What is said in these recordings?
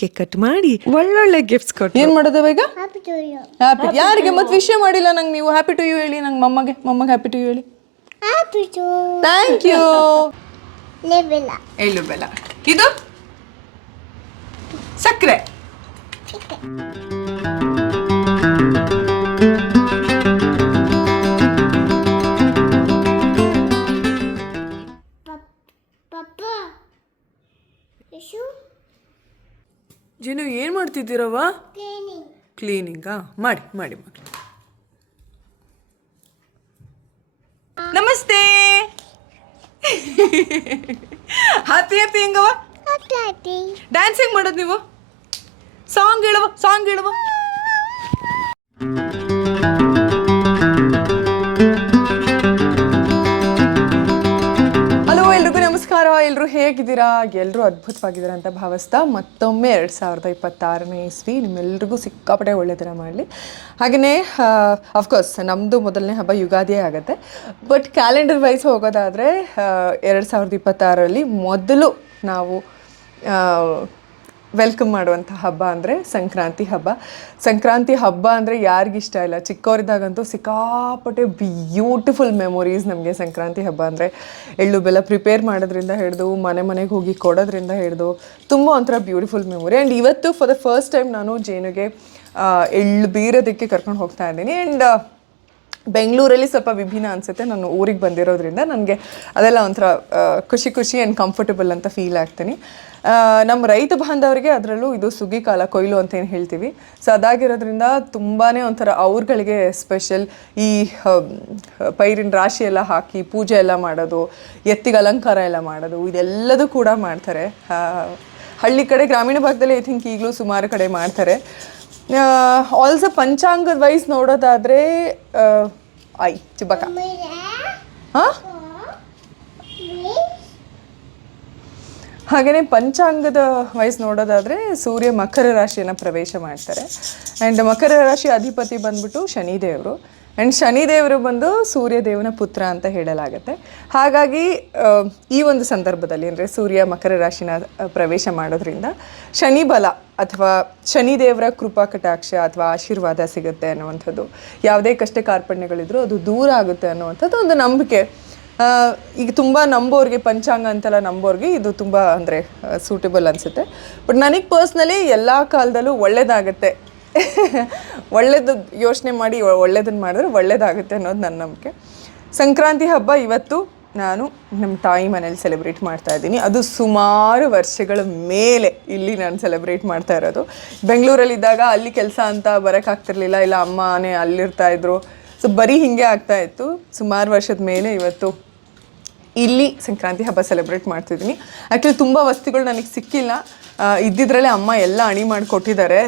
Cake cut ಮಾಡಿ ಒಳ್ಳೊಳ್ಳೆ gifts ಕೊಟ್ಟು ಏನು ಮಾಡೋದು ಇವಾಗ? ಹ್ಯಾಪಿ. ಯಾರಿಗೆ ಮತ್ತೆ ವಿಷಯ ಮಾಡಿಲ್ಲ ನಂಗೆ ನೀವು? ಹ್ಯಾಪಿ ಟು ಯು ಹೇಳಿ ನಂಗೆ. ಮೊಮ್ಮಗೆ ಹ್ಯಾಪಿ ಟು ಯು ಹೇಳಿ. Thank you. ಎಳ್ಳು ಬೆಲ್ಲ. ಇದು ಸಕ್ಕರೆ. ಜೀನು ಏನು ಮಾಡ್ತಿದ್ದೀರವ್ವ? ಕ್ಲೀನಿಂಗಾ? ಮಾಡಿ ಮಾಡಿ ಮಾಡಿ. ನಮಸ್ತೆ. Happy happy ಹೆಂಗವ? ಡ್ಯಾನ್ಸ್ ಹೆಂಗ್ ಮಾಡೋದು ನೀವು? ಸಾಂಗ್ ಹೇಳುವ. ಹಲೋ, ಎಲ್ರಿಗೂ ನಮಸ್ಕಾರ. ಎಲ್ಲರೂ ಹೇಗಿದ್ದೀರಾ? ಎಲ್ಲರೂ ಅದ್ಭುತವಾಗಿದ್ದೀರಾ ಅಂತ ಭಾವಿಸ್ತಾ ಮತ್ತೊಮ್ಮೆ 2026ನೇ ಇಸ್ವಿ ನಿಮ್ಮೆಲ್ರಿಗೂ ಸಿಕ್ಕಾಪಟ್ಟೆ ಒಳ್ಳೆಯದರ ಮಾಡಲಿ. ಹಾಗೆಯೇ ಅಫ್ಕೋರ್ಸ್ ನಮ್ಮದು ಮೊದಲನೇ ಹಬ್ಬ ಯುಗಾದಿಯೇ ಆಗುತ್ತೆ. ಬಟ್ ಕ್ಯಾಲೆಂಡರ್ ವೈಸ್ ಹೋಗೋದಾದರೆ 2026ರಲ್ಲಿ ಮೊದಲು ನಾವು ವೆಲ್ಕಮ್ ಮಾಡುವಂಥ ಹಬ್ಬ ಅಂದರೆ ಸಂಕ್ರಾಂತಿ ಹಬ್ಬ. ಸಂಕ್ರಾಂತಿ ಹಬ್ಬ ಅಂದರೆ ಯಾರಿಗಿಷ್ಟ ಇಲ್ಲ? ಚಿಕ್ಕವರಿದ್ದಾಗಂತೂ ಸಿಕ್ಕಾಪಟ್ಟೆ ಬ್ಯೂಟಿಫುಲ್ ಮೆಮೊರೀಸ್ ನಮಗೆ ಸಂಕ್ರಾಂತಿ ಹಬ್ಬ ಅಂದರೆ. ಎಳ್ಳು ಬೆಲ್ಲ ಪ್ರಿಪೇರ್ ಮಾಡೋದ್ರಿಂದ ಹಿಡಿದು ಮನೆಗೆ ಹೋಗಿ ಕೊಡೋದ್ರಿಂದ ಹಿಡಿದು ತುಂಬ ಒಂಥರ ಬ್ಯೂಟಿಫುಲ್ ಮೆಮೊರಿ. ಆ್ಯಂಡ್ ಇವತ್ತು ಫಾರ್ ದ ಫಸ್ಟ್ ಟೈಮ್ ನಾನು ಜೇನುಗೆ ಎಳ್ಳು ಬೀರೋದಕ್ಕೆ ಕರ್ಕೊಂಡು ಹೋಗ್ತಾ ಇದ್ದೀನಿ. ಆ್ಯಂಡ್ ಬೆಂಗಳೂರಲ್ಲಿ ಸ್ವಲ್ಪ ವಿಭಿನ್ನ ಅನಿಸುತ್ತೆ. ನಾನು ಊರಿಗೆ ಬಂದಿರೋದ್ರಿಂದ ನನಗೆ ಅದೆಲ್ಲ ಒಂಥರ ಖುಷಿ ಆ್ಯಂಡ್ ಕಂಫರ್ಟಬಲ್ ಅಂತ ಫೀಲ್ ಆಗ್ತೀನಿ. ನಮ್ಮ ರೈತ ಬಾಂಧವರಿಗೆ ಅದರಲ್ಲೂ ಇದು ಸುಗ್ಗಿ ಕಾಲ, ಕೊಯ್ಲು ಅಂತ ಏನು ಹೇಳ್ತೀವಿ. ಸೊ ಅದಾಗಿರೋದ್ರಿಂದ ತುಂಬಾ ಒಂಥರ ಅವ್ರುಗಳಿಗೆ ಸ್ಪೆಷಲ್. ಈ ಪೈರಿನ ರಾಶಿ ಎಲ್ಲ ಹಾಕಿ ಪೂಜೆ ಎಲ್ಲ ಮಾಡೋದು, ಎತ್ತಿಗೆ ಅಲಂಕಾರ ಎಲ್ಲ ಮಾಡೋದು, ಇದೆಲ್ಲದೂ ಕೂಡ ಮಾಡ್ತಾರೆ. ಹಳ್ಳಿ ಕಡೆ, ಗ್ರಾಮೀಣ ಭಾಗದಲ್ಲಿ ಐ ಥಿಂಕ್ ಈಗಲೂ ಸುಮಾರು ಕಡೆ ಮಾಡ್ತಾರೆ. ಆಲ್ಸೋ ಪಂಚಾಂಗದ ವೈಸ್ ನೋಡೋದಾದರೆ ಚಿಬ್ಬಕ್ಕ ಹಾಂ, ಹಾಗೆಯೇ ಪಂಚಾಂಗದ ವಯಸ್ಸು ನೋಡೋದಾದರೆ ಸೂರ್ಯ ಮಕರ ರಾಶಿಯನ್ನು ಪ್ರವೇಶ ಮಾಡ್ತಾರೆ. ಆ್ಯಂಡ್ ಮಕರ ರಾಶಿ ಅಧಿಪತಿ ಬಂದ್ಬಿಟ್ಟು ಶನಿದೇವರು. ಆ್ಯಂಡ್ ಶನಿದೇವರು ಬಂದು ಸೂರ್ಯದೇವನ ಪುತ್ರ ಅಂತ ಹೇಳಲಾಗುತ್ತೆ. ಹಾಗಾಗಿ ಈ ಒಂದು ಸಂದರ್ಭದಲ್ಲಿ ಅಂದರೆ ಸೂರ್ಯ ಮಕರ ರಾಶಿನ ಪ್ರವೇಶ ಮಾಡೋದ್ರಿಂದ ಶನಿ ಬಲ ಅಥವಾ ಶನಿದೇವರ ಕೃಪಾ ಕಟಾಕ್ಷ ಅಥವಾ ಆಶೀರ್ವಾದ ಸಿಗುತ್ತೆ ಅನ್ನುವಂಥದ್ದು. ಯಾವುದೇ ಕಷ್ಟ ಕಾರ್ಪಣ್ಯಗಳಿದ್ರೂ ಅದು ದೂರ ಆಗುತ್ತೆ ಅನ್ನುವಂಥದ್ದು ಒಂದು ನಂಬಿಕೆ. ಈಗ ತುಂಬ ನಂಬೋರಿಗೆ, ಪಂಚಾಂಗ ಅಂತೆಲ್ಲ ನಂಬೋರಿಗೆ ಇದು ತುಂಬ ಅಂದರೆ ಸೂಟೇಬಲ್ ಅನಿಸುತ್ತೆ. ಬಟ್ ನನಗೆ ಪರ್ಸ್ನಲಿ ಎಲ್ಲ ಕಾಲದಲ್ಲೂ ಒಳ್ಳೆಯದಾಗತ್ತೆ, ಒಳ್ಳೇದು ಯೋಚನೆ ಮಾಡಿ ಒಳ್ಳೇದನ್ನು ಮಾಡಿದ್ರೆ ಒಳ್ಳೇದಾಗುತ್ತೆ ಅನ್ನೋದು ನನ್ನ ನಂಬಿಕೆ. ಸಂಕ್ರಾಂತಿ ಹಬ್ಬ ಇವತ್ತು ನಾನು ನಮ್ಮ ತಾಯಿ ಮನೇಲಿ ಸೆಲೆಬ್ರೇಟ್ ಮಾಡ್ತಾ ಇದ್ದೀನಿ. ಅದು ಸುಮಾರು ವರ್ಷಗಳ ಮೇಲೆ ಇಲ್ಲಿ ನಾನು ಸೆಲೆಬ್ರೇಟ್ ಮಾಡ್ತಾ ಇರೋದು. ಬೆಂಗಳೂರಲ್ಲಿದ್ದಾಗ ಅಲ್ಲಿ ಕೆಲಸ ಅಂತ ಬರೋಕ್ಕಾಗ್ತಿರ್ಲಿಲ್ಲ, ಇಲ್ಲ ಅಮ್ಮನೇ ಅಲ್ಲಿರ್ತಾಯಿದ್ರು. ಸೊ ಬರೀ ಹೀಗೆ ಆಗ್ತಾಯಿತ್ತು. ಸುಮಾರು ವರ್ಷದ ಮೇಲೆ ಇವತ್ತು ಇಲ್ಲಿ ಸಂಕ್ರಾಂತಿ ಹಬ್ಬ ಸೆಲೆಬ್ರೇಟ್ ಮಾಡ್ತಿದ್ದೀನಿ. ಆ್ಯಕ್ಚುಲಿ ತುಂಬ ವಸ್ತುಗಳು ನನಗೆ ಸಿಕ್ಕಿಲ್ಲ, ಇದ್ದಿದ್ರಲ್ಲೇ ಅಮ್ಮ ಎಲ್ಲ ಅಣಿ ಮಾಡಿಕೊಟ್ಟಿದ್ದಾರೆ.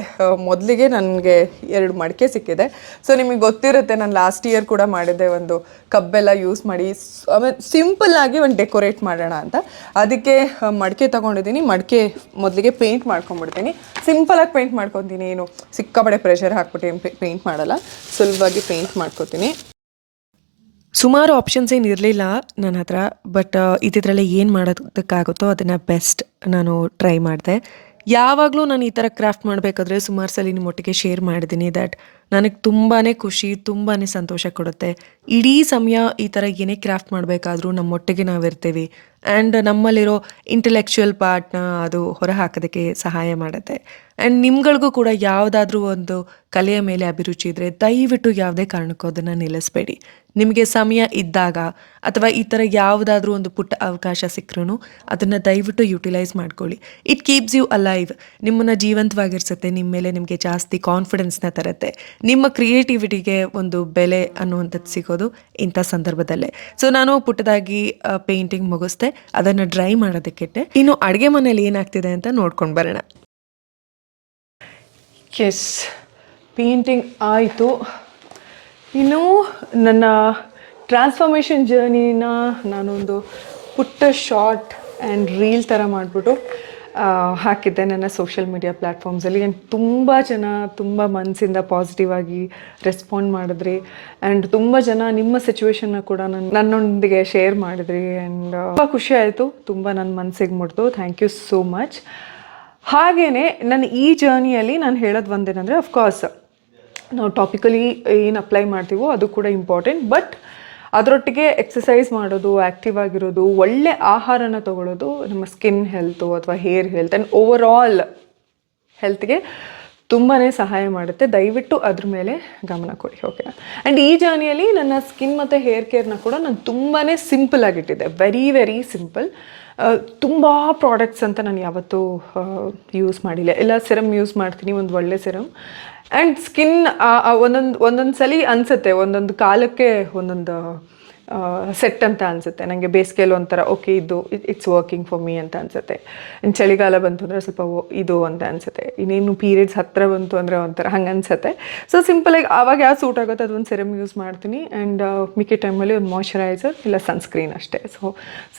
ಮೊದಲಿಗೆ ನನಗೆ 2 ಮಡಿಕೆ ಸಿಕ್ಕಿದೆ. ಸೊ ನಿಮಗೆ ಗೊತ್ತಿರುತ್ತೆ, ನಾನು ಲಾಸ್ಟ್ ಇಯರ್ ಕೂಡ ಮಾಡಿದ್ದೆ, ಒಂದು ಕಬ್ಬೆಲ್ಲ ಯೂಸ್ ಮಾಡಿ ಆಮೇಲೆ ಸಿಂಪಲ್ಲಾಗಿ ಒಂದು ಡೆಕೋರೇಟ್ ಮಾಡೋಣ ಅಂತ. ಅದಕ್ಕೆ ಮಡಿಕೆ ತೊಗೊಂಡಿದ್ದೀನಿ. ಮಡಿಕೆ ಮೊದಲಿಗೆ ಪೇಂಟ್ ಮಾಡ್ಕೊಂಡ್ಬಿಡ್ತೀನಿ. ಸಿಂಪಲಾಗಿ ಪೇಂಟ್ ಮಾಡ್ಕೊತೀನಿ, ಏನು ಸಿಕ್ಕಾಪಡೆ ಪ್ರೆಷರ್ ಹಾಕ್ಬಿಟ್ಟು ಪೇಂಟ್ ಮಾಡಲ್ಲ, ಸುಲಭವಾಗಿ ಪೇಂಟ್ ಮಾಡ್ಕೊತೀನಿ. ಸುಮಾರು ಆಪ್ಷನ್ಸ್ ಏನು ಇರಲಿಲ್ಲ ನನ್ನ ಹತ್ರ. ಬಟ್ ಇದರಲ್ಲಿ ಏನು ಮಾಡೋದಕ್ಕಾಗುತ್ತೋ ಅದನ್ನು ಬೆಸ್ಟ್ ನಾನು ಟ್ರೈ ಮಾಡಿದೆ. ಯಾವಾಗಲೂ ನಾನು ಈ ಥರ ಕ್ರಾಫ್ಟ್ ಮಾಡಬೇಕಾದ್ರೆ ಸುಮಾರು ಸಲ ನಿಮ್ಮೊಟ್ಟಿಗೆ ಶೇರ್ ಮಾಡಿದ್ದೀನಿ ದ್ಯಾಟ್ ನನಗೆ ತುಂಬಾ ಖುಷಿ, ತುಂಬಾ ಸಂತೋಷ ಕೊಡುತ್ತೆ. ಇಡೀ ಸಮಯ ಈ ಥರ ಏನೇ ಕ್ರಾಫ್ಟ್ ಮಾಡಬೇಕಾದ್ರೂ ನಮ್ಮೊಟ್ಟಿಗೆ ನಾವಿರ್ತೀವಿ. ಆ್ಯಂಡ್ ನಮ್ಮಲ್ಲಿರೋ ಇಂಟೆಲೆಕ್ಚುಯಲ್ ಪಾರ್ಟ್ನ ಅದು ಹೊರ ಹಾಕೋದಕ್ಕೆ ಸಹಾಯ ಮಾಡುತ್ತೆ. ಆ್ಯಂಡ್ ನಿಮ್ಗಳಿಗೂ ಕೂಡ ಯಾವುದಾದ್ರೂ ಒಂದು ಕಲೆಯ ಮೇಲೆ ಅಭಿರುಚಿ ಇದ್ದರೆ ದಯವಿಟ್ಟು ಯಾವುದೇ ಕಾರಣಕ್ಕೂ ಅದನ್ನು ನಿಲ್ಲಿಸಬೇಡಿ. ನಿಮಗೆ ಸಮಯ ಇದ್ದಾಗ ಅಥವಾ ಈ ಥರ ಯಾವುದಾದ್ರೂ ಒಂದು ಪುಟ್ಟ ಅವಕಾಶ ಸಿಕ್ಕರೂ ಅದನ್ನು ದಯವಿಟ್ಟು ಯುಟಿಲೈಸ್ ಮಾಡ್ಕೊಳ್ಳಿ. It keeps you alive. ನಿಮ್ಮನ್ನು ಜೀವಂತವಾಗಿರಿಸುತ್ತೆ, ನಿಮ್ಮ ಮೇಲೆ ನಿಮಗೆ ಜಾಸ್ತಿ ಕಾನ್ಫಿಡೆನ್ಸ್ನ ತರುತ್ತೆ. ನಿಮ್ಮ ಕ್ರಿಯೇಟಿವಿಟಿಗೆ ಒಂದು ಬೆಲೆ ಅನ್ನುವಂಥದ್ದು ಸಿಗೋದು ಇಂಥ ಸಂದರ್ಭದಲ್ಲೇ. ಸೊ ನಾನು ಪುಟ್ಟದಾಗಿ ಪೇಂಟಿಂಗ್ ಮುಗಿಸ್ದೆ, ಅದನ್ನು ಡ್ರೈ ಮಾಡೋದಕ್ಕಿಟ್ಟೆ. ಇನ್ನು ಅಡುಗೆ ಮನೇಲಿ ಏನಾಗ್ತಿದೆ ಅಂತ ನೋಡ್ಕೊಂಡು ಬರೋಣ. ಎಸ್, ಪೇಂಟಿಂಗ್ ಆಯಿತು. ಇನ್ನು ನನ್ನ ಟ್ರಾನ್ಸ್ಫಾರ್ಮೇಷನ್ ಜರ್ನಿನ ನಾನೊಂದು ಪುಟ್ಟ ಶಾರ್ಟ್ ಆ್ಯಂಡ್ ರೀಲ್ ಥರ ಮಾಡಿಬಿಟ್ಟು ಹಾಕಿದ್ದೆ ನನ್ನ ಸೋಷಿಯಲ್ ಮೀಡಿಯಾ ಪ್ಲ್ಯಾಟ್ಫಾರ್ಮ್ಸಲ್ಲಿ. ಆ್ಯಂಡ್ ತುಂಬ ಜನ ತುಂಬ ಮನಸ್ಸಿಂದ ಪಾಸಿಟಿವ್ ಆಗಿ ರೆಸ್ಪಾಂಡ್ ಮಾಡಿದ್ರಿ. ಆ್ಯಂಡ್ ತುಂಬ ಜನ ನಿಮ್ಮ ಸಿಚುವೇಶನ್ನ ಕೂಡ ನನ್ನೊಂದಿಗೆ ಶೇರ್ ಮಾಡಿದ್ರಿ. ಆ್ಯಂಡ್ ತುಂಬ ಖುಷಿ ಆಯಿತು, ತುಂಬ ನನ್ನ ಮನಸ್ಸಿಗೆ ಮುಟ್ತು. Thank you so much. ಹಾಗೆಯೇ ನನ್ನ ಈ ಜರ್ನಿಯಲ್ಲಿ ನಾನು ಹೇಳೋದು ಒಂದೇನೆಂದರೆ ಅಫ್ಕೋರ್ಸ್ ನಾವು ಟಾಪಿಕಲಿ ಏನು ಅಪ್ಲೈ ಮಾಡ್ತೀವೋ ಅದು ಕೂಡ ಇಂಪಾರ್ಟೆಂಟ್, ಬಟ್ ಅದರೊಟ್ಟಿಗೆ ಎಕ್ಸಸೈಸ್ ಮಾಡೋದು, ಆ್ಯಕ್ಟಿವ್ ಆಗಿರೋದು, ಒಳ್ಳೆ ಆಹಾರನ ತಗೊಳ್ಳೋದು ನಮ್ಮ ಸ್ಕಿನ್ ಹೆಲ್ತು ಅಥವಾ hair health and overall ಹೆಲ್ತ್ಗೆ ತುಂಬಾ ಸಹಾಯ ಮಾಡುತ್ತೆ. ದಯವಿಟ್ಟು ಅದ್ರ ಮೇಲೆ ಗಮನ ಕೊಡಿ, ಓಕೆ. ಆ್ಯಂಡ್ ಈ ಜರ್ನಿಯಲ್ಲಿ ನನ್ನ ಸ್ಕಿನ್ ಮತ್ತು ಹೇರ್ ಕೇರ್ನ ಕೂಡ ನಾನು ತುಂಬಾ ಸಿಂಪಲ್ ಆಗಿಟ್ಟಿದ್ದೆ, ವೆರಿ ವೆರಿ ಸಿಂಪಲ್. ತುಂಬ ಪ್ರಾಡಕ್ಟ್ಸ್ ಅಂತ ನಾನು ಯಾವತ್ತೂ ಯೂಸ್ ಮಾಡಿಲ್ಲ. ಎಲ್ಲ ಸಿರಮ್ ಯೂಸ್ ಮಾಡ್ತೀನಿ, ಒಂದು ಒಳ್ಳೆ ಸಿರಮ್. ಆ್ಯಂಡ್ ಸ್ಕಿನ್ ಒಂದೊಂದು ಸಲ ಅನಿಸುತ್ತೆ, ಒಂದೊಂದು ಕಾಲಕ್ಕೆ ಒಂದೊಂದು ಸೆಟ್ ಅಂತ ಅನಿಸುತ್ತೆ. ನನಗೆ ಬೇಸಿಗೆಯಲ್ಲಿ ಒಂಥರ ಓಕೆ ಇದು ಇಟ್ಸ್ ವರ್ಕಿಂಗ್ ಫಾರ್ ಮೀ ಅಂತ ಅನಿಸುತ್ತೆ. ಇನ್ನು ಚಳಿಗಾಲ ಬಂತು ಅಂದರೆ ಸ್ವಲ್ಪ ಇದು ಅಂತ ಅನಿಸುತ್ತೆ. ಇನ್ನೇನು ಪೀರಿಯಡ್ಸ್ ಹತ್ತಿರ ಬಂತು ಅಂದರೆ ಒಂಥರ ಹಂಗೆ ಅನಿಸುತ್ತೆ. ಸೊ ಸಿಂಪಲಾಗಿ ಆವಾಗ ಯಾವ್ದು ಸೂಟ್ ಆಗುತ್ತೆ ಅದೊಂದು ಸಿರಮ್ ಯೂಸ್ ಮಾಡ್ತೀನಿ. ಆ್ಯಂಡ್ ಮಿಕ್ಕಿ ಟೈಮಲ್ಲಿ ಒಂದು ಮಾಯ್ಶ್ಚರೈಸರ್ ಇಲ್ಲ ಸನ್ಸ್ಕ್ರೀನ್ ಅಷ್ಟೇ. So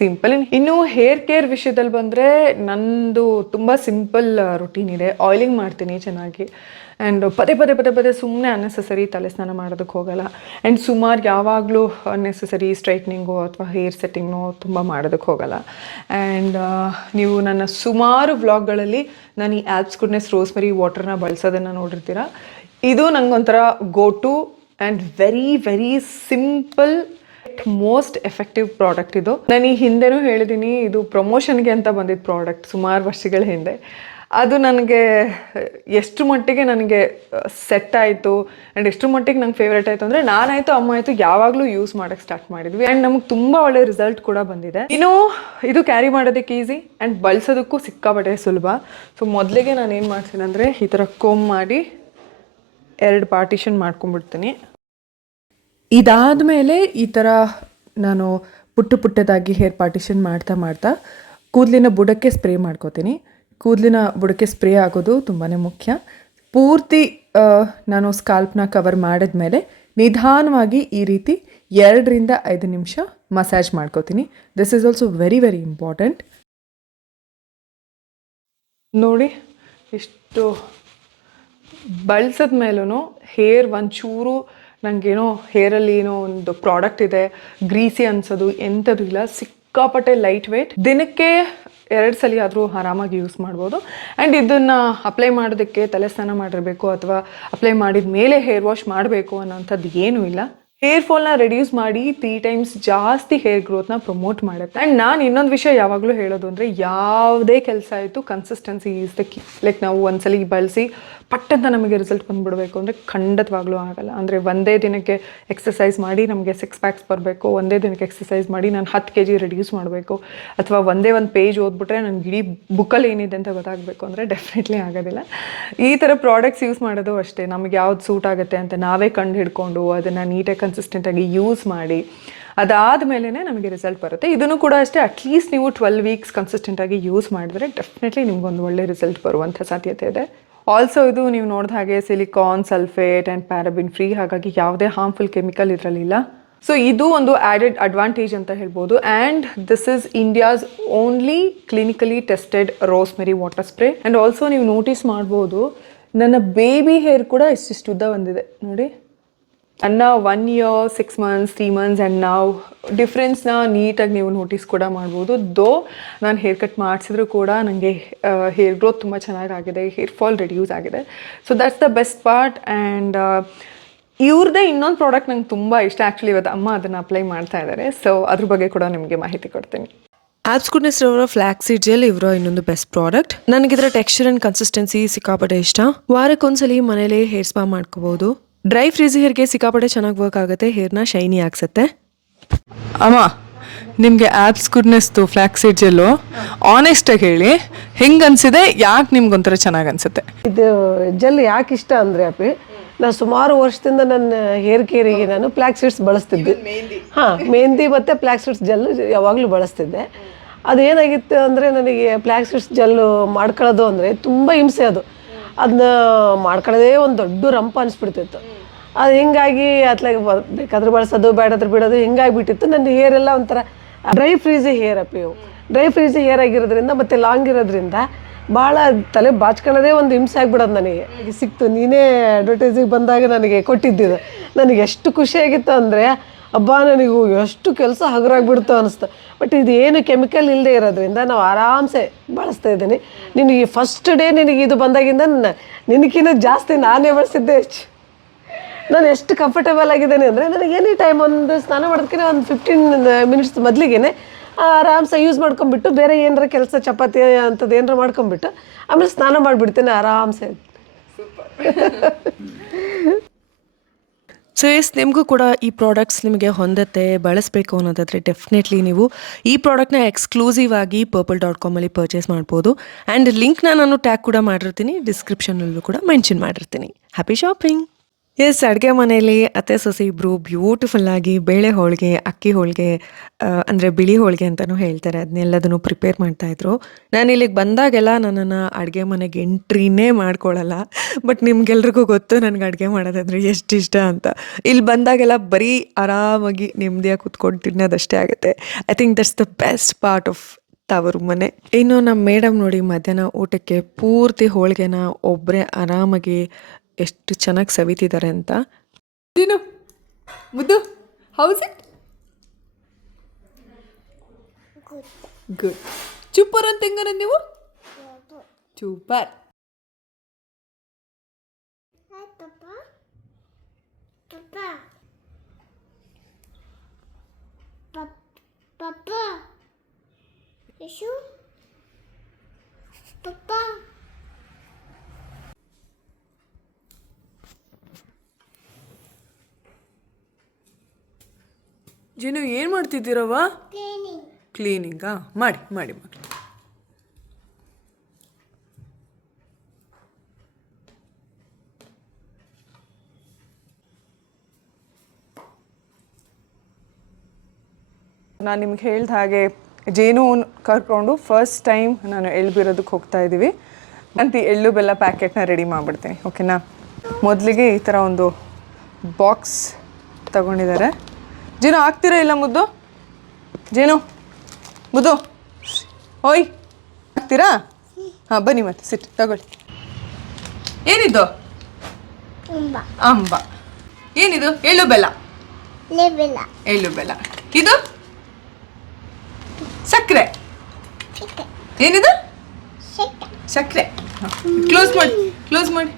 simple. ಇನ್ನು ಹೇರ್ ಕೇರ್ ವಿಷಯದಲ್ಲಿ ಬಂದರೆ ನಂದು ತುಂಬ ಸಿಂಪಲ್ ರುಟೀನ್ ಇದೆ. ಆಯಿಲಿಂಗ್ ಮಾಡ್ತೀನಿ ಚೆನ್ನಾಗಿ. ಆ್ಯಂಡ್ ಪದೇ ಸುಮ್ಮನೆ ಅನ್ನೆಸೆಸರಿ ತಲೆ ಸ್ನಾನ ಮಾಡೋದಕ್ಕೆ ಹೋಗಲ್ಲ. ಆ್ಯಂಡ್ ಸುಮಾರು ಯಾವಾಗಲೂ ಅನ್ನೆಸೆಸರಿ ಸ್ಟ್ರೈಟ್ನಿಂಗು ಅಥವಾ ಹೇರ್ ಸೆಟ್ಟಿಂಗ್ನೋ ತುಂಬ ಮಾಡೋದಕ್ಕೆ ಹೋಗಲ್ಲ. ಆ್ಯಂಡ್ ನೀವು ನನ್ನ ಸುಮಾರು ವ್ಲಾಗ್ಗಳಲ್ಲಿ ನಾನು ಈ ಆಲ್ಪ್ಸ್ ಗುಡ್ನೆಸ್ ರೋಸ್ಮೆರಿ ವಾಟರ್ನ ಬಳಸೋದನ್ನು ನೋಡಿರ್ತೀರ. ಇದು ನನಗೊಂಥರ go to and very very simple most effective product ಇದು. ನಾನು ಈ ಹಿಂದೆನೂ ಹೇಳಿದ್ದೀನಿ, ಇದು ಪ್ರಮೋಷನ್ಗೆ ಅಂತ ಬಂದಿದ್ದ ಪ್ರಾಡಕ್ಟ್ ಸುಮಾರು ವರ್ಷಗಳ ಹಿಂದೆ. ಅದು ನನಗೆ ಎಷ್ಟು ಮಟ್ಟಿಗೆ ನನಗೆ ಸೆಟ್ ಆಯಿತು ಆ್ಯಂಡ್ ಎಷ್ಟು ಮಟ್ಟಿಗೆ ನಂಗೆ ಫೇವ್ರೇಟ್ ಆಯಿತು ಅಂದರೆ ನಾನಾಯಿತು ಅಮ್ಮ ಆಯಿತು ಯಾವಾಗಲೂ ಯೂಸ್ ಮಾಡೋಕ್ಕೆ ಸ್ಟಾರ್ಟ್ ಮಾಡಿದ್ವಿ. ಆ್ಯಂಡ್ ನಮಗೆ ತುಂಬ ಒಳ್ಳೆ ರಿಸಲ್ಟ್ ಕೂಡ ಬಂದಿದೆ. ಇನ್ನು ಇದು ಕ್ಯಾರಿ ಮಾಡೋದಕ್ಕೆ ಈಸಿ ಆ್ಯಂಡ್ ಬಳಸೋದಕ್ಕೂ ಸಿಕ್ಕಾಪಟ್ಟೆ ಸುಲಭ. ಸೊ ಮೊದಲಿಗೆ ನಾನು ಏನು ಮಾಡ್ತೀನಿ ಅಂದರೆ ಈ ಥರ ಕೋಮ್ ಮಾಡಿ 2 ಪಾರ್ಟಿಷನ್ ಮಾಡ್ಕೊಂಡ್ಬಿಡ್ತೀನಿ. ಇದಾದಮೇಲೆ ಈ ಥರ ನಾನು ಪುಟ್ಟದಾಗಿ ಹೇರ್ ಪಾರ್ಟಿಷನ್ ಮಾಡ್ತಾ ಕೂದಲಿನ ಬುಡಕ್ಕೆ ಸ್ಪ್ರೇ ಮಾಡ್ಕೋತೀನಿ. ಕೂದಲಿನ ಬುಡಕ್ಕೆ ಸ್ಪ್ರೇ ಆಗೋದು ತುಂಬಾ ಮುಖ್ಯ. ಪೂರ್ತಿ ನಾನು ಸ್ಕಾಲ್ಪ್ನ ಕವರ್ ಮಾಡಿದ್ಮೇಲೆ ನಿಧಾನವಾಗಿ ಈ ರೀತಿ 2 ರಿಂದ 5 ನಿಮಿಷ ಮಸಾಜ್ ಮಾಡ್ಕೋತೀನಿ. This is also very very important. ನೋಡಿ, ಇಷ್ಟು ಬಳಸಿದ ಮೇಲೂ ಹೇರ್ ಒಂಚೂರು ನನಗೇನೋ ಹೇರಲ್ಲಿ ಏನೋ ಒಂದು ಪ್ರಾಡಕ್ಟ್ ಇದೆ ಗ್ರೀಸಿ ಅನ್ಸೋದು ಎಂಥದ್ದು ಇಲ್ಲ. ಸಿಕ್ಕಾಪಟ್ಟೆ ಲೈಟ್ ವೇಟ್, ದಿನಕ್ಕೆ 2 ಸಲ ಆದರೂ ಆರಾಮಾಗಿ ಯೂಸ್ ಮಾಡ್ಬೋದು. ಆ್ಯಂಡ್ ಇದನ್ನು ಅಪ್ಲೈ ಮಾಡೋದಕ್ಕೆ ತಲೆ ಸ್ನಾನ ಮಾಡಿರಬೇಕು ಅಥವಾ ಅಪ್ಲೈ ಮಾಡಿದ ಮೇಲೆ ಹೇರ್ ವಾಶ್ ಮಾಡಬೇಕು ಅನ್ನೋಂಥದ್ದು ಏನೂ ಇಲ್ಲ. ಹೇರ್ ಫಾಲ್ನ ರೆಡ್ಯೂಸ್ ಮಾಡಿ 3 ಟೈಮ್ಸ್ ಜಾಸ್ತಿ ಹೇರ್ ಗ್ರೋತ್ನ ಪ್ರಮೋಟ್ ಮಾಡುತ್ತೆ. ಆ್ಯಂಡ್ ನಾನು ಇನ್ನೊಂದು ವಿಷಯ ಯಾವಾಗಲೂ ಹೇಳೋದು ಅಂದರೆ ಯಾವುದೇ ಕೆಲಸ ಆಯಿತು consistency is the key. Like ನಾವು ಒಂದ್ಸಲಿ ಬಳಸಿ ಪಟ್ಟಂತ ನಮಗೆ ರಿಸಲ್ಟ್ ಬಂದುಬಿಡಬೇಕು ಅಂದರೆ ಖಂಡಿತವಾಗ್ಲೂ ಆಗಲ್ಲ. ಅಂದರೆ ಒಂದೇ ದಿನಕ್ಕೆ ಎಕ್ಸಸೈಸ್ ಮಾಡಿ ನಮಗೆ 6 ಪ್ಯಾಕ್ಸ್ ಬರಬೇಕು, ಒಂದೇ ದಿನಕ್ಕೆ ಎಕ್ಸಸೈಸ್ ಮಾಡಿ ನಾನು 10 kg ರೆಡ್ಯೂಸ್ ಮಾಡಬೇಕು, ಅಥವಾ ಒಂದೇ ಒಂದು ಪೇಜ್ ಓದ್ಬಿಟ್ರೆ ನನಗೆ ಇಡೀ ಬುಕ್ಕಲ್ಲಿ ಏನಿದೆ ಅಂತ ಗೊತ್ತಾಗಬೇಕು ಅಂದರೆ ಡೆಫಿನೆಟ್ಲಿ ಆಗೋದಿಲ್ಲ. ಈ ಥರ ಪ್ರಾಡಕ್ಟ್ಸ್ ಯೂಸ್ ಮಾಡೋದು ಅಷ್ಟೇ. ನಮಗೆ ಯಾವ್ದು ಸೂಟ್ ಆಗುತ್ತೆ ಅಂತ ನಾವೇ ಕಂಡು ಹಿಡ್ಕೊಂಡು ಅದನ್ನು ನೀಟಾಗಿ ಕನ್ಸಿಸ್ಟೆಂಟಾಗಿ ಯೂಸ್ ಮಾಡಿ ಅದಾದ ಮೇಲೇ ನಮಗೆ ರಿಸಲ್ಟ್ ಬರುತ್ತೆ. ಇದನ್ನು ಕೂಡ ಅಷ್ಟೇ, ಅಟ್ಲೀಸ್ಟ್ ನೀವು 12 ವೀಕ್ಸ್ ಕನ್ಸಿಸ್ಟೆಂಟಾಗಿ ಯೂಸ್ ಮಾಡಿದ್ರೆ ಡೆಫಿನೆಟ್ಲಿ ನಿಮ್ಗೊಂದು ಒಳ್ಳೆ ರಿಸಲ್ಟ್ ಬರುವಂಥ ಸಾಧ್ಯತೆ ಇದೆ. ಆಲ್ಸೋ ಇದು ನೀವು ನೋಡಿದ ಹಾಗೆ silicon, sulphate and paraben free, ಹಾಗಾಗಿ ಯಾವುದೇ ಹಾರ್ಮ್ಫುಲ್ ಕೆಮಿಕಲ್ ಇದರಲ್ಲಿಲ್ಲ. ಸೊ ಇದು ಒಂದು ಆ್ಯಡೆಡ್ ಅಡ್ವಾಂಟೇಜ್ ಅಂತ ಹೇಳ್ಬೋದು. And this is India's only clinically tested rosemary water spray. And also ನೀವು ನೋಟಿಸ್ ಮಾಡ್ಬೋದು, ನನ್ನ ಬೇಬಿ ಹೇರ್ ಕೂಡ ಇಷ್ಟಿಷ್ಟು ಉದ್ದ ಬಂದಿದೆ ನೋಡಿ. ಅನ್ನ 1 year 6 months 3 months ಆ್ಯಂಡ್ ನಾವು ಡಿಫ್ರೆನ್ಸ್ನ ನೀಟಾಗಿ ನೀವು ನೋಟಿಸ್ ಕೂಡ ಮಾಡ್ಬೋದು. ನಾನು ಹೇರ್ ಕಟ್ ಮಾಡಿಸಿದ್ರು ಕೂಡ ನನಗೆ ಹೇರ್ ಗ್ರೋತ್ ತುಂಬ ಚೆನ್ನಾಗಾಗಿದೆ, ಹೇರ್ ಫಾಲ್ ರೆಡ್ಯೂಸ್ ಆಗಿದೆ. So that's the best part. And ಇವ್ರದ್ದೇ ಇನ್ನೊಂದು ಪ್ರಾಡಕ್ಟ್ ನಂಗೆ ತುಂಬ ಇಷ್ಟ. ಆ್ಯಕ್ಚುಲಿ ಇವತ್ತು ಅಮ್ಮ ಅದನ್ನು ಅಪ್ಲೈ ಮಾಡ್ತಾ ಇದ್ದಾರೆ. ಸೊ ಅದ್ರ ಬಗ್ಗೆ ಕೂಡ ನಿಮಗೆ ಮಾಹಿತಿ ಕೊಡ್ತೀನಿ. ಆಲ್ಪ್ಸ್ ಗುಡ್ನೆಸ್ ಅವರ ಫ್ಲಾಕ್ಸ್ ಸೀಡ್ ಜೆಲ್ ಇವರ ಇನ್ನೊಂದು ಬೆಸ್ಟ್ ಪ್ರಾಡಕ್ಟ್. ನನಗಿದರ ಟೆಕ್ಸ್ಚರ್ ಆ್ಯಂಡ್ ಕನ್ಸಿಸ್ಟೆನ್ಸಿ ಸಿಕ್ಕಾಪಟ್ಟೆ ಇಷ್ಟ. ವಾರಕ್ಕೊಂದ್ಸಲಿ ಮನೇಲಿ ಹೇರ್ ಸ್ಪಾ ಮಾಡ್ಕೋಬಹುದು. ಡ್ರೈ ಫ್ರೀಜಿ ಹೇರ್ಗೆ ಸಿಕ್ಕಾಪಟ್ಟೆ ಚೆನ್ನಾಗಿ ವರ್ಕ್ ಆಗುತ್ತೆ, ಹೇರ್ನ ಶೈನಿ ಆಗ್ಸುತ್ತೆ. ಅಮ್ಮ, ನಿಮಗೆ ಆಲ್ಪ್ಸ್ ಗುಡ್ನೆಸ್ದು ಫ್ಲಾಕ್ಸ್ ಸೀಡ್ ಜೆಲ್ಲು ಆನೆಸ್ಟಾಗಿ ಹೇಳಿ ಹೆಂಗೆ ಅನಿಸಿದೆ, ಯಾಕೆ ನಿಮ್ಗೊಂಥರ ಚೆನ್ನಾಗಿ ಅನಿಸುತ್ತೆ? ಇದು ಜೆಲ್ ಯಾಕೆ ಇಷ್ಟ ಅಂದರೆ ಅಪ್ಪಿ, ನಾನು ಸುಮಾರು ವರ್ಷದಿಂದ ನನ್ನ ಹೇರ್ ಕೇರಿಗೆ ನಾನು ಫ್ಲಾಕ್ಸ್ ಸೀಡ್ಸ್ ಬಳಸ್ತಿದ್ದೆ. ಮೆಹಂದಿ ಮತ್ತು ಫ್ಲಾಕ್ಸ್ ಸೀಡ್ಸ್ ಜೆಲ್ ಯಾವಾಗಲೂ ಬಳಸ್ತಿದ್ದೆ. ಅದೇನಾಗಿತ್ತು ಅಂದರೆ ನನಗೆ ಫ್ಲಾಕ್ಸ್ ಸೀಡ್ಸ್ ಜೆಲ್ಲು ಮಾಡ್ಕೊಳ್ಳೋದು ಅಂದರೆ ತುಂಬ ಹಿಂಸೆ. ಅದನ್ನ ಮಾಡ್ಕೊಳ್ಳೋದೇ ಒಂದು ದೊಡ್ಡ ರಂಪ ಅನಿಸ್ಬಿಡ್ತಿತ್ತು. ಅದು ಹಿಂಗಾಗಿ ಅತ್ಲಾಗ ಬೇಕಾದ್ರೆ ಬಳಸೋದು ಬೇಡಾದ್ರೆ ಬಿಡೋದು ಹಿಂಗಾಗಿಬಿಟ್ಟಿತ್ತು. ನನ್ನ ಹೇರ್ ಎಲ್ಲ ಒಂಥರ ಡ್ರೈ ಫ್ರೀಜಿ ಹೇರ್ ಅಪ್ಪಿ. ಇವು ಡ್ರೈ ಫ್ರೀಜಿ ಹೇರ್ ಆಗಿರೋದ್ರಿಂದ ಮತ್ತು ಲಾಂಗ್ ಇರೋದ್ರಿಂದ ಭಾಳ ತಲೆ ಬಾಚ್ಕೊಳ್ಳೋದೇ ಒಂದು ಹಿಂಸೆ ಆಗಿಬಿಡೋದು. ನನಗೆ ಸಿಕ್ತು, ನೀನೇ ಅಡ್ವರ್ಟೈಸಿಗೆ ಬಂದಾಗ ನನಗೆ ಕೊಟ್ಟಿದ್ದಿದ್ದು. ನನಗೆ ಎಷ್ಟು ಖುಷಿಯಾಗಿತ್ತು ಅಂದರೆ ಹಬ್ಬ ನನಗೂ ಎಷ್ಟು ಕೆಲಸ ಹಗರಾಗ್ಬಿಡ್ತು ಅನಿಸ್ತು. ಬಟ್ ಇದು ಏನು ಕೆಮಿಕಲ್ ಇಲ್ಲದೆ ಇರೋದ್ರಿಂದ ನಾವು ಆರಾಮ್ಸೆ ಬಳಸ್ತಾ ಇದ್ದೀನಿ. ನಿನಗೆ ಫಸ್ಟ್ ಡೇ ನಿನಗೆ ಇದು ಬಂದಾಗಿಂದ ನಿನಗಿಂತ ಜಾಸ್ತಿ ನಾನೇ ಬಳಸಿದ್ದೆ ಹೆಚ್ಚು. ನಾನು ಎಷ್ಟು ಕಂಫರ್ಟೇಬಲ್ ಆಗಿದ್ದೇನೆ ಅಂದರೆ ನನಗೆ ಎನಿ ಟೈಮ್ ಒಂದು ಸ್ನಾನ ಮಾಡೋದಕ್ಕೆ ಒಂದು 15 ಮಿನಿಟ್ಸ್ ಮೊದಲಿಗೆ ಆರಾಮ್ಸೆ ಯೂಸ್ ಮಾಡ್ಕೊಂಬಿಟ್ಟು ಬೇರೆ ಏನಾರ ಕೆಲಸ ಚಪಾತಿ ಅಂಥದ್ದು ಏನಾರ ಮಾಡ್ಕೊಂಬಿಟ್ಟು ಆಮೇಲೆ ಸ್ನಾನ ಮಾಡಿಬಿಡ್ತೀನಿ ಆರಾಮ್ಸೆ. ಸೊ ನಿಮಗೂ ಕೂಡ ಈ ಪ್ರಾಡಕ್ಟ್ಸ್ ನಿಮಗೆ ಹೊಂದತ್ತೆ, ಬಳಸಬೇಕು ಅನ್ನೋದಾದರೆ ಡೆಫಿನೆಟ್ಲಿ ನೀವು ಈ ಪ್ರಾಡಕ್ಟ್ನ ಎಕ್ಸ್ಕ್ಲೂಸಿವ್ ಆಗಿ purple.com ಪರ್ಚೇಸ್ ಮಾಡ್ಬೋದು. ಆ್ಯಂಡ್ ಲಿಂಕ್ನ ನಾನು ಟ್ಯಾಗ್ ಕೂಡ ಮಾಡಿರ್ತೀನಿ, ಡಿಸ್ಕ್ರಿಪ್ಷನಲ್ಲೂ ಕೂಡ ಮೆನ್ಷನ್ ಮಾಡಿರ್ತೀನಿ. Happy shopping. ಎಸ್, ಅಡುಗೆ ಮನೆಯಲ್ಲಿ ಅತ್ತೆ ಸೊಸೆ ಇಬ್ಬರು ಬ್ಯೂಟಿಫುಲ್ಲಾಗಿ ಬೇಳೆ ಹೋಳಿಗೆ, ಅಕ್ಕಿ ಹೋಳಿಗೆ ಅಂದರೆ ಬಿಳಿ ಹೋಳಿಗೆ ಅಂತಲೂ ಹೇಳ್ತಾರೆ, ಅದನ್ನೆಲ್ಲದನ್ನು ಪ್ರಿಪೇರ್ ಮಾಡ್ತಾಯಿದ್ರು. ನಾನು ಇಲ್ಲಿಗೆ ಬಂದಾಗೆಲ್ಲ ನನ್ನನ್ನು ಅಡುಗೆ ಮನೆಗೆ ಎಂಟ್ರಿನೇ ಮಾಡ್ಕೊಳ್ಳಲ್ಲ. ಬಟ್ ನಿಮ್ಗೆಲ್ರಿಗೂ ಗೊತ್ತು ನನಗೆ ಅಡುಗೆ ಮಾಡೋದಂದರೆ ಎಷ್ಟು ಇಷ್ಟ ಅಂತ. ಇಲ್ಲಿ ಬಂದಾಗೆಲ್ಲ ಬರೀ ಆರಾಮಾಗಿ ನೆಮ್ಮದಿಯಾಗಿ ಕೂತ್ಕೊಂಡು ತಿನ್ನೋದಷ್ಟೇ ಆಗುತ್ತೆ. I think that's the best part of ತವರು ಮನೆ. ಇನ್ನು ನಮ್ಮ ಮೇಡಮ್ ನೋಡಿ, ಮಧ್ಯಾಹ್ನ ಊಟಕ್ಕೆ ಪೂರ್ತಿ ಹೋಳಿಗೆನ ಒಬ್ಬರೇ ಆರಾಮಾಗಿ ಎಷ್ಟು ಚೆನ್ನಾಗಿ ಸವಿತಿದ್ದಾರೆ ಅಂತ. ನೀನು ಮುದ್ದು, ಹೌಸ್ ಇಟ್ ಗುಡ್. ಸೂಪರ್ ಅಂತ ಹೆಂಗನ ನೀವು? ಸೂಪರ್. Papa. Ishu. Papa. ಜೀನು ಏನು ಮಾಡ್ತಿದ್ದೀರವ್ವ? Cleaning. ಕ್ಲೀನಿಂಗಾ? ಮಾಡಿ ಮಾಡಿ ಮಾಡಿ. ನಾನು ನಿಮ್ಗೆ ಹೇಳ್ದ ಹಾಗೆ ಜೇನು ಕರ್ಕೊಂಡು ಫಸ್ಟ್ ಟೈಮ್ ನಾನು ಎಳ್ಳು ಬೀರೋದಕ್ಕೆ ಹೋಗ್ತಾ ಇದ್ದೀವಿ ಅಂತ ಎಳ್ಳು ಬೆಲ್ಲ ಪ್ಯಾಕೆಟ್ನ ರೆಡಿ ಮಾಡಿಬಿಡ್ತೀನಿ. ಓಕೆನಾ? ಮೊದಲಿಗೆ ಈ ಥರ ಒಂದು ಬಾಕ್ಸ್ ತಗೊಂಡಿದ್ದಾರೆ. ಜೇನು ಹಾಕ್ತೀರಾ ಇಲ್ಲ ಮುದ್ದು? ಜೇನು ಮುದ್ದು ಓಯ್ ಹಾಕ್ತೀರಾ? ಹಾಂ ಬನ್ನಿ ಮತ್ತೆ ಸಿಟ್ಟು ತಗೊಳ್ಳಿ. ಏನಿದು? Umba. ಅಂಬ. ಏನಿದು? ಎಳ್ಳು ಬೆಲ್ಲ. Lebela. ಎಳ್ಳು ಬೆಲ್ಲ. ಇದು ಸಕ್ಕರೆ. Chicken. ಏನಿದು? Chicken. ಸಕ್ಕರೆ. ಕ್ಲೋಸ್ ಮಾಡಿ, ಕ್ಲೋಸ್ ಮಾಡಿ.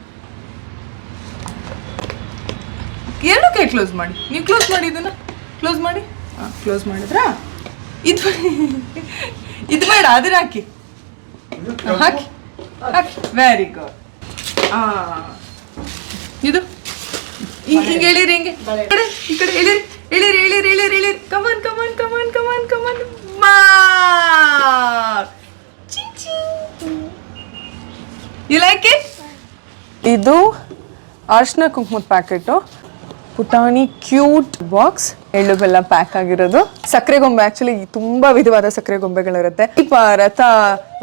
ಎರಡು ಕೈ ಕ್ಲೋಸ್ ಮಾಡಿ. ನೀವು ಕ್ಲೋಸ್ ಮಾಡಿ, ಇದನ್ನ ಕ್ಲೋಸ್ ಮಾಡಿ. ಹಾಂ, ಕ್ಲೋಸ್ ಮಾಡಿದ್ರಾ? ಇದು ಇದು ಬೇಡ, ಅದನ್ನ ಹಾಕಿ. ಹಾಕಿ ಹಾಕಿ. Very good. ಇದು ಹಿಂಗೆ ಎಳೀರಿ, ಹಿಂಗೆ ಈ ಕಡೆ ಎಳೀರಿ, ಎಳೀರಿ ಎಳೀರಿ ಎಳೀರಿ ಎಳೀರಿ. Come on come on come on come on come on. You like it? ಇದು ಅರ್ಶಿನ ಕುಂಕುಮದ ಪ್ಯಾಕೆಟು, ಪುಟಾಣಿ ಕ್ಯೂಟ್ ಬಾಕ್ಸ್, ಎಳ್ಳು ಬೆಲ್ಲ ಪ್ಯಾಕ್ ಆಗಿರೋದು. ಸಕ್ಕರೆ ಗೊಂಬೆ, ಆ್ಯಕ್ಚುಲಿ ತುಂಬ ವಿಧವಾದ ಸಕ್ಕರೆ ಗೊಂಬೆಗಳಿರುತ್ತೆ. ದೀಪ, ರಥ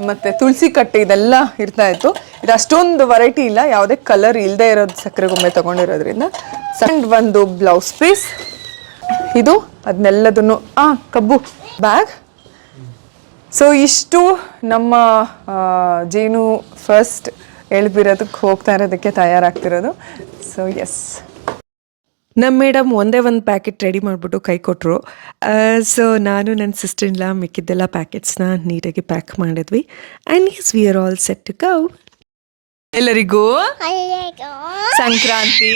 ಮತ್ತು ತುಳಸಿ ಕಟ್ಟೆ ಇದೆಲ್ಲ ಇರ್ತಾ ಇತ್ತು. ಇದು ಅಷ್ಟೊಂದು ವೆರೈಟಿ ಇಲ್ಲ, ಯಾವುದೇ ಕಲರ್ ಇಲ್ಲದೆ ಇರೋದು ಸಕ್ಕರೆ ಗೊಂಬೆ ತೊಗೊಂಡಿರೋದ್ರಿಂದ. ಸೆಕೆಂಡ್ ಒಂದು ಬ್ಲೌಸ್ ಪೀಸ್, ಇದು ಅದನ್ನೆಲ್ಲದನ್ನು ಕಬ್ಬು ಬ್ಯಾಗ್. ಸೊ ಇಷ್ಟು ನಮ್ಮ ಜೇನು ಫಸ್ಟ್ ಎಳ್ಬಿರೋದಕ್ಕೆ ಹೋಗ್ತಾ ಇರೋದಕ್ಕೆ ತಯಾರಾಗ್ತಿರೋದು. ಸೊ ಎಸ್, ನಮ್ಮ ಮೇಡಮ್ ಒಂದೇ ಒಂದು ಪ್ಯಾಕೆಟ್ ರೆಡಿ ಮಾಡಿಬಿಟ್ಟು ಕೈ ಕೊಟ್ಟರು. ಸೊ ನಾನು ನನ್ನ ಸಿಸ್ಟರ್ ಮಿಕ್ಕಿದ್ದೆಲ್ಲ ಪ್ಯಾಕೆಟ್ಸ್ನ ನೀಟಾಗಿ ಪ್ಯಾಕ್ ಮಾಡಿದ್ವಿ. And yes, we are all set to go. ಎಲ್ಲರಿಗೂ Allego. ಸಂಕ್ರಾಂತಿ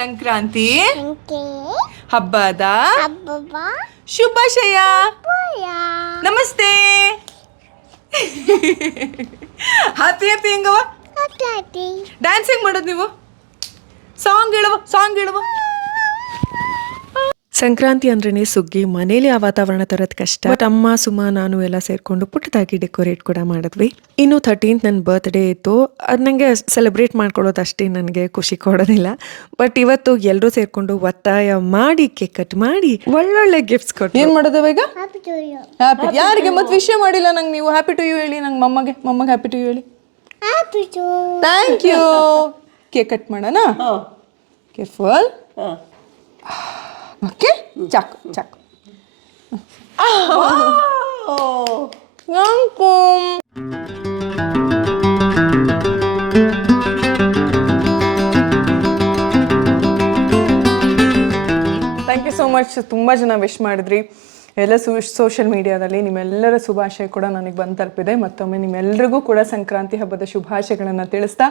ಸಂಕ್ರಾಂತಿ Okay. ಹಬ್ಬದ Ababa. ಶುಭಾಶಯ. Boya. ನಮಸ್ತೆ. Happy happy. ಹೆಂಗವ? Daddy. ಡ್ಯಾನ್ಸ್ ಹೆಂಗ್ ಮಾಡೋದು ನೀವು? ಸಾಂಗ್ ಹೇಳುವ, ಸಾಂಗ್ ಹೇಳುವ. ಸಂಕ್ರಾಂತಿ ಅಂದ್ರೇ ಸುಗ್ಗಿ, ಮನೇಲಿ ಆ ವಾತಾವರಣ ತರೋದು ಕಷ್ಟ. ಬಟ್ ಅಮ್ಮ, ಸುಮಾ, ನಾನು ಎಲ್ಲ ಸೇರಿಕೊಂಡು ಪುಟ್ಟದಾಗಿ ಡೆಕೋರೇಟ್ ಕೂಡ ಮಾಡಿದ್ವಿ. ಇನ್ನು 13th ನನ್ನ ಬರ್ತ್ಡೇ ಇತ್ತು. ಅದು ನನಗೆ ಸೆಲೆಬ್ರೇಟ್ ಮಾಡ್ಕೊಳ್ಳೋದು ಅಷ್ಟೇ ನನಗೆ ಖುಷಿ ಕೊಡೋದಿಲ್ಲ. ಬಟ್ ಇವತ್ತು ಎಲ್ಲರೂ ಸೇರಿಕೊಂಡು ಒತ್ತಾಯ ಮಾಡಿ ಕೇಕ್ ಕಟ್ ಮಾಡಿ ಒಳ್ಳೊಳ್ಳೆ ಗಿಫ್ಟ್ಸ್ ಕೊಟ್ಟು ಏನ್ ಮಾಡೋದು ಈಗ? Happy to you. ಹ್ಯಾಪಿ. ಯಾರಿಗೆ ಮತ್ತೆ ವಿಷಯ ಮಾಡಿಲ್ಲ ನಂಗೆ ನೀವು? ಹ್ಯಾಪಿ ಟು ಯು ಹೇಳಿ ನಂಗೆ. ಮೊಮ್ಮಗೆ ಹ್ಯಾಪಿ ಟು ಯು ಹೇಳಿ. Happy to you. Thank you. Cake cut ಮಾಡೋಣ. ಕೇರ್ಫುಲ್. ಓಕೆ, ಚಾಕು ಚಾಕು. Thank you so much. ತುಂಬ ಜನ ವಿಶ್ ಮಾಡಿದ್ರಿ ಎಲ್ಲ ಸೋಷಿಯಲ್ ಮೀಡಿಯಾದಲ್ಲಿ. ನಿಮ್ಮೆಲ್ಲರ ಶುಭಾಶಯ ಕೂಡ ನನಗೆ ಬಂದು ತಲುಪಿದೆ. ಮತ್ತೊಮ್ಮೆ ನಿಮ್ಮೆಲ್ಲರಿಗೂ ಕೂಡ ಸಂಕ್ರಾಂತಿ ಹಬ್ಬದ ಶುಭಾಶಯಗಳನ್ನು ತಿಳಿಸ್ತಾ,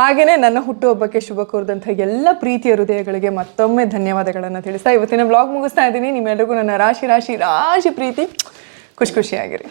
ಹಾಗೆಯೇ ನನ್ನ ಹುಟ್ಟುಹಬ್ಬಕ್ಕೆ ಶುಭ ಕೋರಿದಂಥ ಎಲ್ಲ ಪ್ರೀತಿಯ ಹೃದಯಗಳಿಗೆ ಮತ್ತೊಮ್ಮೆ ಧನ್ಯವಾದಗಳನ್ನು ತಿಳಿಸ್ತಾ ಇವತ್ತಿನ ಬ್ಲಾಗ್ ಮುಗಿಸ್ತಾ ಇದ್ದೀನಿ. ನಿಮ್ಮೆಲ್ಲರಿಗೂ ನನ್ನ ರಾಶಿ ರಾಶಿ ರಾಶಿ ಪ್ರೀತಿ. ಖುಷಿಯಾಗಿರಿ.